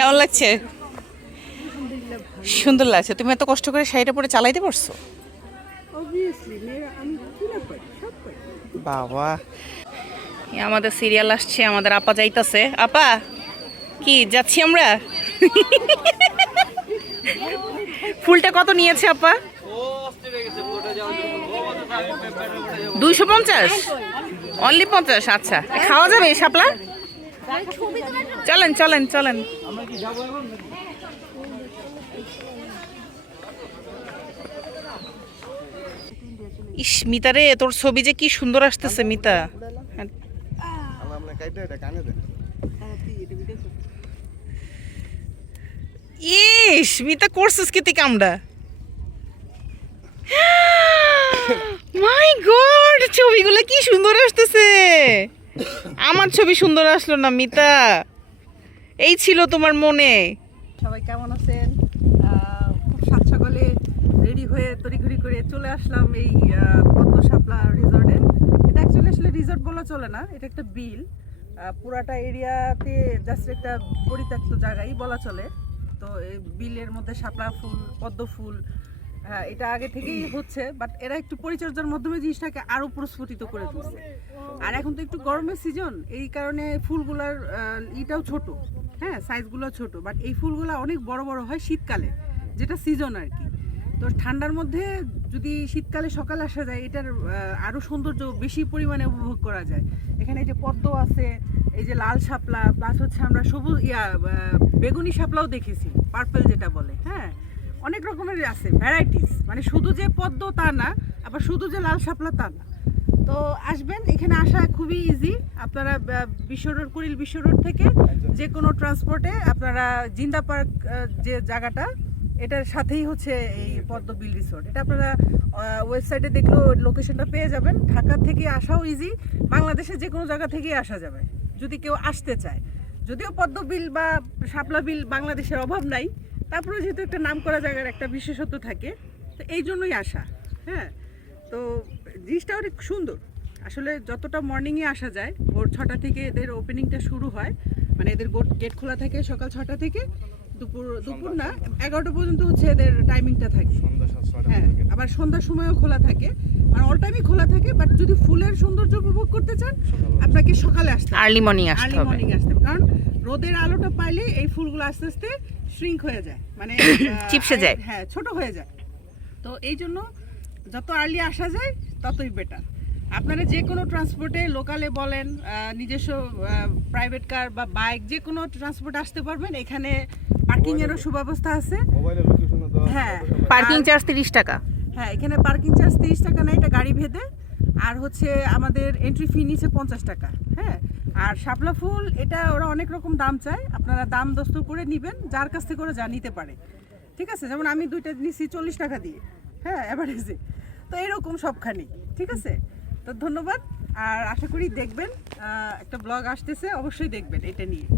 কেমন লাগছে? সুন্দর লাগছে। তুমি এত কষ্ট করে শাড়িটা পরে চালাইতে পারছো? বাবা, আমাদের সিরিয়াল আসছে, আমাদের আপা যাইতাছে। আপা কি যাচ্ছি আমরা? ফুলটা কত নিয়েছে আপা? 250? অনলি 50? আচ্ছা, খাওয়া যাবে শাপলা? চলেন চলেন চলেন। ইস মিতা রে, তোর ছবি যে কি সুন্দর আসতেছে মিতা। ইস মিতা করছিস কি তুই কামড়া? মাই গড, ছবিগুলো কি সুন্দর আসতেছে। আমার ছবি সুন্দর আসলো না মিতা, এই ছিল তোমার মনে। সবাই কেমন আছেন? খুব সাত সকালে রেডি হয়ে তড়িঘড়ি করে চলে আসলাম এই পদ্ম শাপলা রিসর্টে। এটা অ্যাকচুয়ালি আসলে রিসর্ট বলা চলে না, এটা একটা বিল। পুরাটা এরিয়াতে জাস্ট একটা পরিত্যক্ত জায়গায় বলা চলে। তো এই বিলের মধ্যে শাপলা ফুল, পদ্ম ফুল, এটা আগে থেকেই হচ্ছে, বাট এরা একটু পরিচর্যার মাধ্যমে জিনিসটাকে আরো প্রস্ফুটিত করে তুলছে। আর এখন তো একটু গরমের সিজন, এই কারণে ফুলগুলার ইটাও ছোট, হ্যাঁ সাইজগুলো ছোট, বাট এই ফুলগুলো অনেক বড় বড় হয় শীতকালে, যেটা সিজন আর কি। তো ঠান্ডার মধ্যে যদি শীতকালে সকালে আসা যায়, এটার আরো সৌন্দর্য বেশি পরিমাণে উপভোগ করা যায়। এখানে এই যে পদ্ম আছে, এই যে লাল শাপলা, প্লাস হচ্ছে আমরা সবুজ বেগুনি শাপলাও দেখেছি, পার্পল যেটা বলে। হ্যাঁ, অনেক রকমের আছে ভ্যারাইটিস, মানে শুধু যে পদ্ম তা না, আবার শুধু যে লাল শাপলা তা না। তো আসবেন, এখানে আসা খুবই ইজি। আপনারা বিশ্ব রোড, কুড়িল বিশ্ব রোড থেকে যে কোনো ট্রান্সপোর্টে আপনারা জিন্দা পার্ক যে জায়গাটা, এটার সাথেই হচ্ছে এই পদ্ম বিল রিসোর্ট। এটা আপনারা ওয়েবসাইটে দেখলেও লোকেশনটা পেয়ে যাবেন। ঢাকা থেকে আসাও ইজি, বাংলাদেশের যে কোনো জায়গা থেকেই আসা যাবে যদি কেউ আসতে চায়। যদিও পদ্ম বিল বা শাপলা বিল বাংলাদেশের অভাব নাই, তারপরে যেহেতু একটা নাম করা জায়গার একটা বিশেষত্ব থাকে, তো এই জন্যই আসা। হ্যাঁ, তো জিনিসটা অনেক সুন্দর। আসলে যতটা মর্নিংয়ে আসা যায়, ভোর 6টা থেকে এদের ওপেনিংটা শুরু হয়, মানে এদের গেট খোলা থাকে সকাল 6টা থেকে দুপুর না 11টা পর্যন্ত হচ্ছে এদের টাইমিংটা থাকে। হ্যাঁ, আবার সন্ধ্যার সময়ও খোলা থাকে, মানে অল টাইমই খোলা থাকে। বাট যদি ফুলের সৌন্দর্য উপভোগ করতে চান, আপনাকে সকালে আসতে হবে, আর্লি মর্নিং আসতে হবে। কারণ রোদের আলোটা পাইলে এই ফুলগুলো আস্তে আস্তে শ্রিঙ্ক হয়ে যায়, মানে চিপসে যায়। হ্যাঁ, ছোট হয়ে যায়। তো এই জন্য যত আর্লি আসা যায় ততই বেটার। আপনারা যে কোনো ট্রান্সপোর্টে, লোকালে বলেন, নিজস্ব প্রাইভেট কার বা বাইক, যে কোনো ট্রান্সপোর্ট আসতে পারবেন। এখানে পার্কিং এরও সুব্যবস্থা আছে। হ্যাঁ, পার্কিং চার্জ 30 টাকা। হ্যাঁ, এখানে পার্কিং চার্জ 30 টাকা না, এটা গাড়ি ভেদে। আর হচ্ছে আমাদের এন্ট্রি ফি নিচে 50 টাকা। হ্যাঁ, আর শাপলা ফুল এটা ওরা অনেক রকম দাম চায়, আপনারা দাম দস্তর করে নেবেন, যার কাছ থেকে ওরা যা নিতে পারে। ঠিক আছে, যেমন আমি 2টা নিচ্ছি 40 টাকা দিয়ে, হ্যাঁ অ্যাভারেজে। তো এরকম সবখানেই, ঠিক আছে। তো ধন্যবাদ, আর আশা করি দেখবেন, একটা ব্লগ আসতেছে, অবশ্যই দেখবেন এটা নিয়ে।